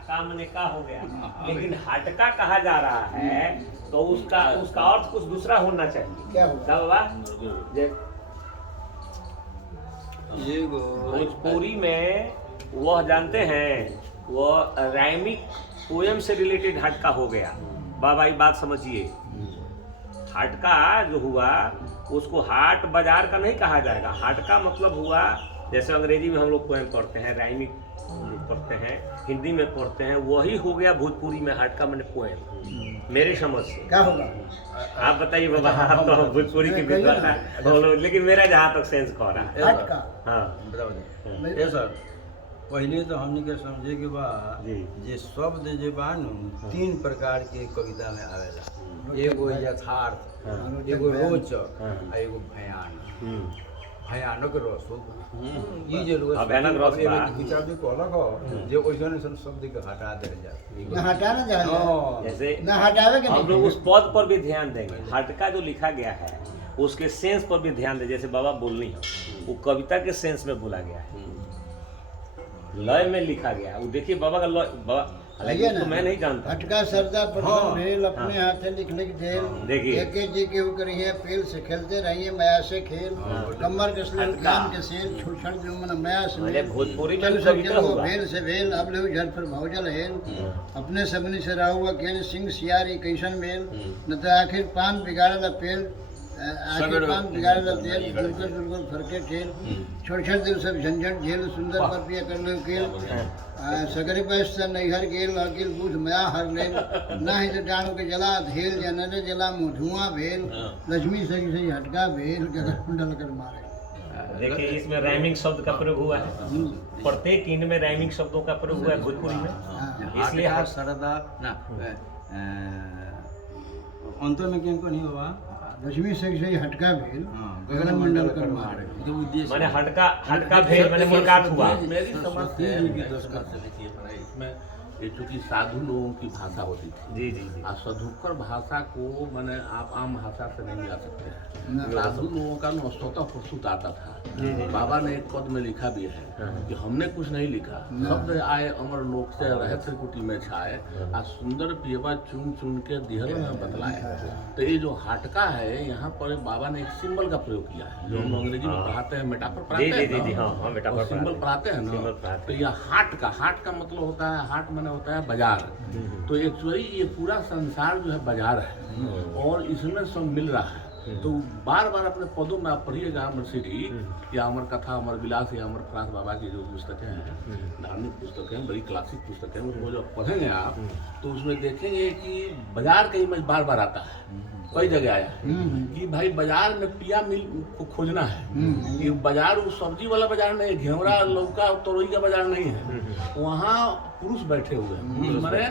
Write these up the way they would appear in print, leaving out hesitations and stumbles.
का मने का हो गया, लेकिन हटका कहा जा रहा है तो उसका अर्थ कुछ दूसरा होना चाहिए। क्या होगा बाबा? भोजपुरी में वह जानते हैं, वह राइमिक पोएम से रिलेटेड हटका हो गया। बाबा ये बात समझिए, हटका जो हुआ उसको हाट बाजार का नहीं कहा जाएगा। हटका मतलब हुआ, जैसे अंग्रेजी में हम लोग पोएम पढ़ते हैं, राइमिक पढ़ते हैं, हिंदी में पढ़ते हैं, वही हो गया भोजपुरी में हटका मैंने पोएम, मेरे समझ से। क्या होगा आप बताइए बाबा, आप तो भोजपुरी की विद्वान है, लेकिन मेरा जहाँ तक सेंस कह रहा है। हटका? हाँ बताओ सर, पहले तो हमने के समझे के बाद जे शब्द जे बानू 3 प्रकार के कविता में आवेला। एगो यथार्थ, एगो रोचक, आ एगो भयानक। भयानक रस ये जे रस भयानक रस बा विचार जो कहलक हो जे ओइसन ओइसन शब्द के हटा दे जा, ना हटाना चाहिए, जैसे ना हटावे के हम लोग नहीं। उस पद पर भी ध्यान देंगे। हटका जो लिखा गया है उसके सेंस पर भी ध्यान दें। जैसे बाबा बोलनी है, वो कविता के सेंस में बोला गया है, लय में लिखा गया है। वो देखिए बाबा का लय, बाबा हालांकि उसको मैं नहीं जानता। हटका सरदा प्रसन्न भेल, अपने हाथे लिख लिख देल, देखिए। एके जी के वो करिए पेल से खेलते रहिए माया से खेल, कमर के स्लेल कान के सेल, छुड़छड़ जो मन माया से अरे भोजपुरी में चल भी सब कविता चलो होगा। भेल से भेल, अब ले झल पर भौजल हेल, अपने सबनी से राहुआ केल, सिंह सियारी कैसन मेल, न तो आखिर पान बिगाड़ला पेल, आखिर पान बिगाड़ला तेल, दुलकर दुलकर फरके ठेल, छोड़ दिल सब झंझट झेल, सुंदर पर पिया कर लो केल, सगरे पैस नैहर गेल, अकिल बूझ मया हर लेल, ना ही तो डाणों के जला धेल, जनर जला मुँह धुआं भेल, लक्ष्मी सही सही हटका भेल, गगन कुंडल कर मारे। देखिए इसमें राइमिंग शब्द का प्रयोग हुआ है, प्रत्येक इन में राइमिंग शब्दों का प्रयोग हुआ है भोजपुरी में, इसलिए हटका सरदा ना अंत में केन को नहीं बाबा, लक्ष्मी सही सही हटका भेल, गगन मंडल कर मारे। तो उद्देश्य मैंने हटका भेल मैंने मुलाकात हुआ। मेरी समझ से देखिए पढ़ाई इसमें ये चूंकि साधु लोगों की भाषा होती थी, जी जी जी, और सधुकर भाषा को मैंने आप आम भाषा से नहीं मिला सकते ना। हैं। साधु लोगों का न स्वतः प्रस्तुत आता था। बाबा ने एक पद में लिखा भी है कि हमने कुछ नहीं लिखा, शब्द आए अमर लोक से रहे त्रिकुटी में छाए, आ सुंदर पियवा चुन चुन के दिहर में बतलाए। तो ये जो हटका है, यहाँ पर बाबा ने एक सिंबल का प्रयोग किया है, जो हम अंग्रेजी में पढ़ाते हैं, मेटाफर पढ़ाते जी हैं जी जी, ना? हाँ हाँ बेटा, और सिंबल पढ़ाते हैं सिंबल ना। पढ़ाते तो यह हाट का मतलब होता है, हाट मैंने होता है बाजार। तो एक्चुअली ये पूरा संसार जो है बाजार है, और इसमें सब मिल रहा है। तो बार बार अपने पदों में आप पढ़िएगा, अमर सिटी या अमर कथा, अमर विलास या अमर फ्रांस बाबा की जो पुस्तकें हैं, धार्मिक पुस्तकें हैं, बड़ी क्लासिक पुस्तकें हैं, उसको जब पढ़ेंगे आप तो उसमें देखेंगे कि बाजार का इमेज बार बार आता है, कई जगह आया है कि भाई बाजार में पिया मिल को खोजना है। ये बाजार वो सब्जी वाला बाजार नहीं है, घेवड़ा लौका तोरई का बाजार नहीं है। वहाँ पुरुष बैठे हुए हैं, माने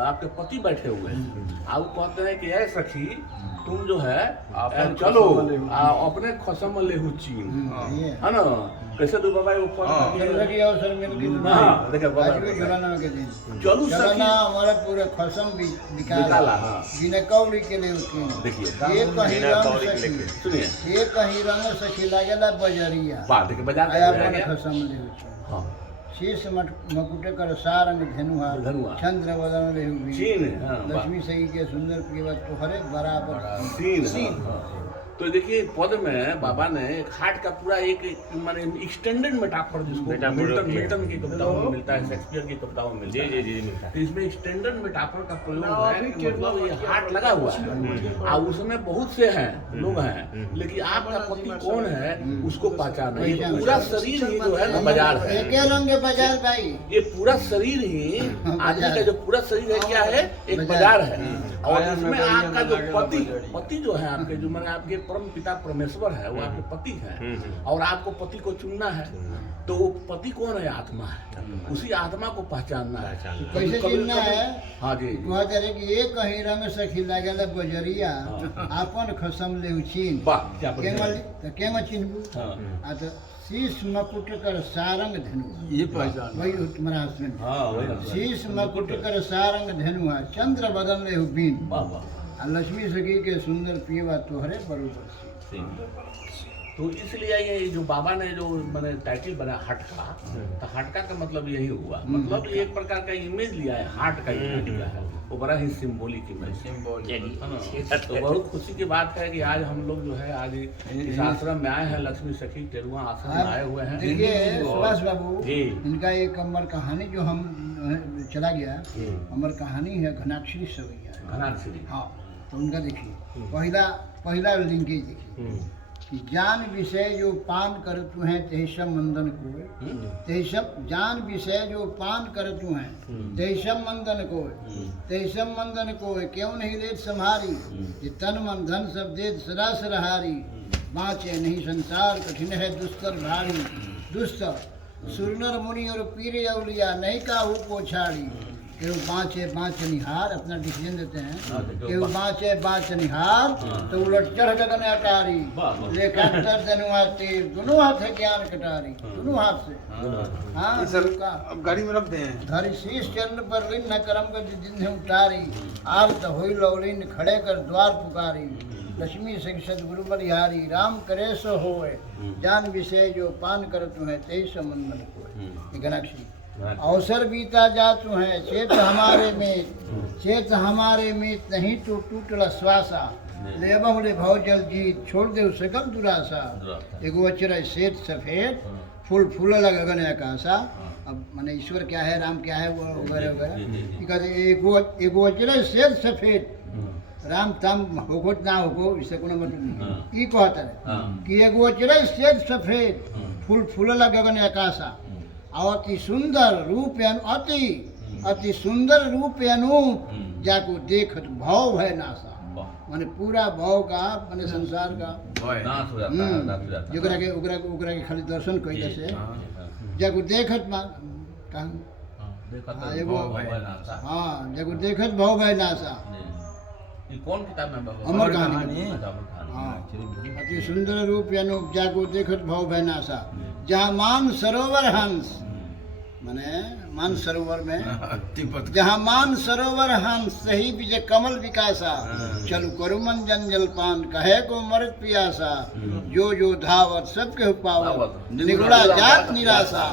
आपके पति बैठे हुए हैं, आप कहते हैं कि ऐ सखी तुम जो है चलो अपने खसम लेहू चीन, है ना? कैसे दो बाबा वो चंद्रकी अवसर मिल के हाँ, देखिए बाबा आज भी जुलाना के दिन चलू चलना सखी हमारा पूरा खसम भी निकाला, निकाला, हाँ। बिना कौड़ी के लिए उसकी देखिए एक कहीं बिना रंग कौड़ी के सखी, लेके। सुनिए एक कहीं रंग सखी लागेला बजरिया, बात देखिए बाजार आया में आ अपन गया। खसम ले उची। हाँ शीश मकुटे कर सारंग धनुहा, धनुहा। चंद्र वदन रेहु चीन, हाँ, लक्ष्मी सही के सुंदर प्रियवत तो हरे बराबर सीन, हाँ। तो देखिए पद में बाबा ने एक हाट का पूरा एक माने एक्सटेंडेड मेटाफर, जिसको मिल्टन की कविताओं में मिलता है, शेक्सपियर की कविताओं में मिलता है। जी जी जी मिलता है। तो इसमें एक्सटेंडेड मेटाफर का प्रयोग है कि मतलब ये हाट लगा हुआ है, और उसमें बहुत से हैं लोग हैं, लेकिन आपका पति कौन है उसको पहचान नहीं। ये पूरा शरीर ही जो है ना बाजार है, एक रंग के बाजार भाई, ये पूरा शरीर ही आदमी का जो पूरा शरीर है क्या है, एक बाजार है। और इसमें आपका जो पति जो है आपके, जो मैंने आपके परम पिता परमेश्वर है, वो आपके पति है, और आपको पति को चुनना है। तो वो पति कौन है? आत्मा है, उसी आत्मा को पहचानना है। कैसे चिन्हना है? हाँ जी, कहते रहे कि एक कहीं रंग सखी लागेला बजरिया, आपन खसम ले उछीन, वाह क्या केम चिन्हबू आ तो शीश मकुट कर सारंग धनु, ये पहचान वही तुम्हारा सुन, हाँ वही शीश मकुट कर सारंग धनुआ, चंद्र बदन ले बीन, वाह वाह आ लक्ष्मी सखी के सुंदर पीवा तोहरे बरोबर सी। तो इसलिए ये जो बाबा ने जो मैंने टाइटल बना हट का, तो हटका का मतलब यही हुआ, मतलब एक प्रकार का इमेज लिया है, हार्ट का इमेज लिया है, वो बड़ा ही सिंबॉलिक इमेज। तो बहुत खुशी की बात है कि आज हम लोग जो है आज इस आश्रम में आए हैं, लक्ष्मी सखी टेरुआ आश्रम में आए हुए हैं। देखिए सुभाष बाबू, जी। इनका एक अमर कहानी जो हम चला गया, अमर कहानी है घनाक्षरी सवैया। घनाक्षरी, हाँ, तो उनका देखिए पहला लिंकेज देखिए कि जान विषय जो पान करतु हैं तेहिसम मंदन को, तेहिसम जान विषय जो पान करतु हैं तेहिसम मंदन को, तेहिसम मंदन को क्यों नहीं लेत संहारी, ये तन मन धन सब देत सदा सरहारी, बाँचे नहीं संसार कठिन है दुस्तर भारी, दुस्तर सुरनर मुनि और पीरे अवलिया नहीं काहू को छाड़ी, केहू बाँचे बाँच निहार, अपना डिसीजन देते हैं, केहू बाँचे बाँच निहार तो उलट चढ़ गगन अटारी, ले कंतर दनुआ तीर दोनों हाथ है ज्ञान कटारी, दोनों हाथ से। हाँ सर अब गाड़ी में रखते हैं। धरि शीश चरण पर लिन न करम कर जिन्हें उतारी, आरत होई लौलिन खड़े कर द्वार पुकारी, लक्ष्मी सिंह सदगुरु बलिहारी राम करे सो होए, जान विषय जो पान करतु है तेईस मंदन को। घनाक्षरी अवसर बीता जातु है चेत हमारे में, चेत हमारे में नहीं तो टूटला श्वासा, ले बहुले भाव जल जीत छोड़ दे सकल दुरासा, एगो अचर श्वेत सफेद फूल फूल गगन आकाशा। अब माने ईश्वर क्या है, राम क्या है, वो वगैरह वगैरह। एगो अचर श्वेत सफेद, राम ताम होगो ना होगो इससे कोनो मतलब नहीं। ई कहता है कि एगो अचर श्वेत सफेद फूल फूल गगन आकाशा, और अति सुंदर रूप अति सुंदर रूप अनूप, जाको देखत भाव है नासा, माने पूरा भाव का माने संसार का नाश हो जाता है, नाश हो जाता है। जोकरा के ओकरा के खाली दर्शन कइला से जाको देखत एगो हाँ जाको देखत भाव है नासा। ये कौन किताब में बाबा? अमर कहानी। अच्छा, अमर कहानी। हाँ, अति सुंदर रूप अनूप जाको देखत भाव है नासा, जहाँ मान सरोवर हंस, माने मान सरोवर में जहाँ मान सरोवर हंस सही विजय कमल विकासा, चलु करू मन जंजल पान कहे को मरत पियासा, जो जो धावत सबके पावत निगुड़ा जात निराशा,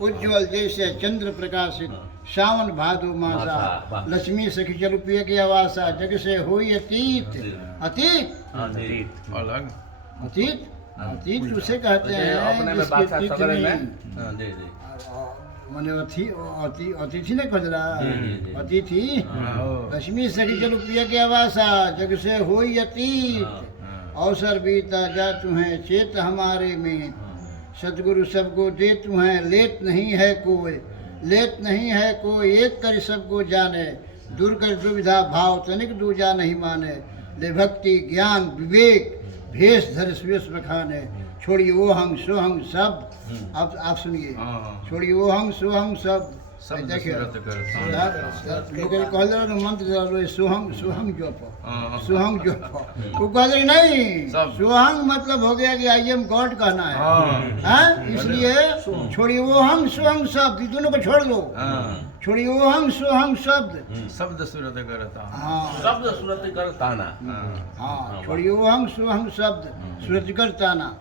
उज्ज्वल जैसे चंद्र प्रकाशित सावन भादो मासा, लक्ष्मी सखी चलु पिय के आवासा, जग से होई अतीत अतीत अलग अतीत अतीत उसे कहते हैं अपने में जिसके बादशाह चित्त सगरे में में दे माने अतिथि ने खोजला अतिथि लक्ष्मी सखी चलु प्रिय के आवासा, जग से होई अतीत अवसर बीता जातु हैं चेत हमारे में, सतगुरु सबको देतु हैं लेत नहीं है कोई, लेत नहीं है कोई एक कर सबको जाने, दूर कर दुविधा भाव तनिक दूजा नहीं माने, ले भक्ति ज्ञान विवेक भेष धर स्वेश बखाने, छोड़िए वो हंग सो हंग शब्द। अब आप सुनिए, छोड़िए वो हंग सो हंग शब्द। देखिए कहल मंत्र सोहंग सोहंग जप, सोहंग जप, वो कहते नहीं सोहंग मतलब हो गया कि आई एम गॉड कहना है, इसलिए छोड़िए वो हंग सोहंग शब्द, दोनों को छोड़ दो, छोड़िए वो हंग सोहंग शब्द, शब्द सूरत करता, हाँ शब्द सूरत करता ना, हाँ छोड़िए वो हंग सोहंग शब्द सूरत करता ना।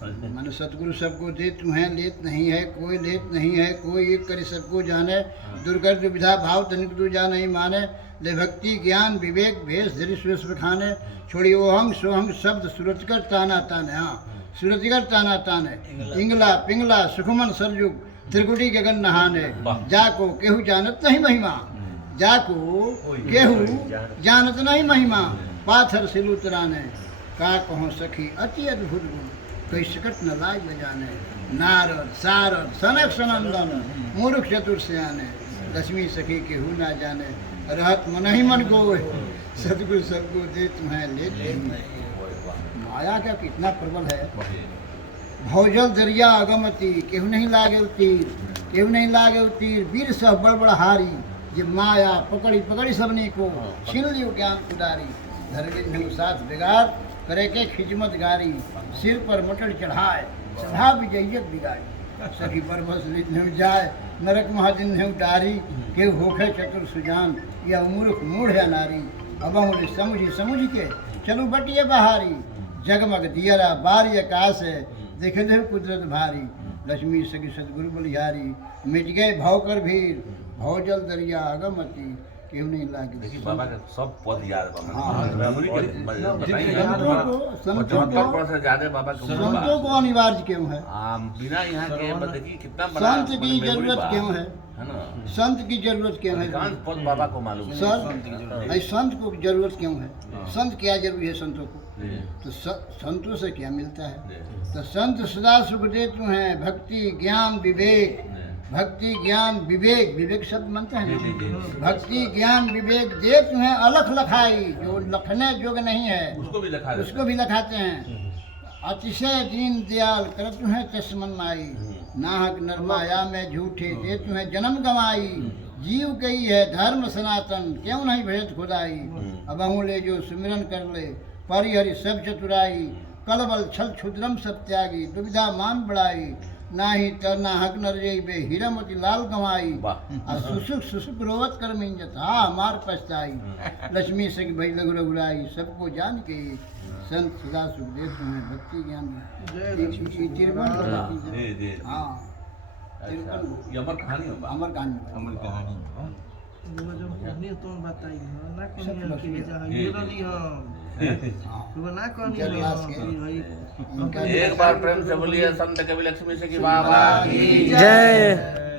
माने सतगुरु सबको देतु हैं लेत नहीं है कोई, लेत नहीं है कोई एक करे सबको जाने, दुर्गत दुविधा भाव तनिक दूजा नहीं माने, ले भक्ति ज्ञान विवेक भेष धरि स्वेश बखाने, छोड़िए वो हंग सोहंग शब्द सूरत कर ताना ताने, हाँ सूरत कर ताना ताने, इंगला पिंगला सुखमन सरयुग त्रिकुटी गगन नहाने, जाको केहू जानत नहीं महिमा, जाको केहू जानत नहीं महिमा, पाथर सिलु तराने, का कहो सखी अति अद्भुत गुण, कई सकट न लाज बजाने, नारद सारद सनक सनंदन मूर्ख चतुर सियाने, लक्ष्मी सखी केहू ना जाने, रहत मन ही मन को सतगुरु सबको दे तुम्हें ले माया का कितना प्रबल है। भौजल दरिया अगमती केहू नहीं लागे तीर, केहू नहीं लागे तीर, वीर सब बड़ हारी, ये माया पकड़ी पकड़ी सबने को छीन लियो ज्ञान उदारी, धर्म साथ बिगाड़ करे के खिजमत गारी, सिर पर मटल चढ़ाए सभा विजयत बिगाड़ी, सखी पर बस नहीं जाए नरक महाजिन नहीं उतारी, के होखे चतुर सुजान या मूर्ख मूढ़ है नारी, अब बोले समझ के चलो बटिए बहारी, जगमग दियरा बारी आकाश है, देखे ले कुदरत भारी, लक्ष्मी सखी सतगुरु बलिहारी, मिट गए भाव कर भीड़, भाव जल दरिया अगमती, क्यों नहीं लागे। देखिए बाबा का सब पद याद है बाबा हाँ। के। मेमोरी के संतों को से ज्यादा बाबा के संतों को अनिवार्य क्यों है? बिना यहाँ के देखिए कितना बड़ा संत की memory जरूरत बा, क्यों है? है ना। संत की जरूरत क्यों है? अधिकांश पद बाबा को मालूम है। संत को जरूरत क्यों है? संत क्या जरूरी है संतों को? जी, तो संतों से क्या मिलता है? जी, तो संत सदा सुख देते हैं, भक्ति ज्ञान विवेक, जी। भक्ति ज्ञान विवेक, विवेक शब्द मानते हैं जी, जी, ना? जी। भक्ति ज्ञान विवेक देते हैं अलख लखाई, जो लखने योग्य नहीं है उसको भी लिखा है। उसको भी लखाते हैं। अतिशय दीन दयाल करतु हैं चश्मन माई, नाहक नरमाया में झूठे देतु हैं जन्म गवाई, जीव कही है धर्म सनातन क्यों नहीं भेद खुदाई, अब ले जो सुमिरन कर ले परिहरि सब चतुराई, कलबल छल क्षुद्रम सब त्यागी, दुविधा मान बढ़ाई, नाही तरना हक नर बे हीरामती लाल गवाई, वाह। आ सुसुक सुसुक रोवत कर मिंजत हा मार पछताई, लक्ष्मी से की भई लघु रघुराई, सबको जान के संत सदा सुख देते हैं, भक्ति ज्ञान जी, जी। हाँ अच्छा, ये अमर कहानी है बा। अमर कहानी अमर कहानी हाँ एक बार प्रेम से बोलिए संत कवि लक्ष्मी से कि बाबा की जय।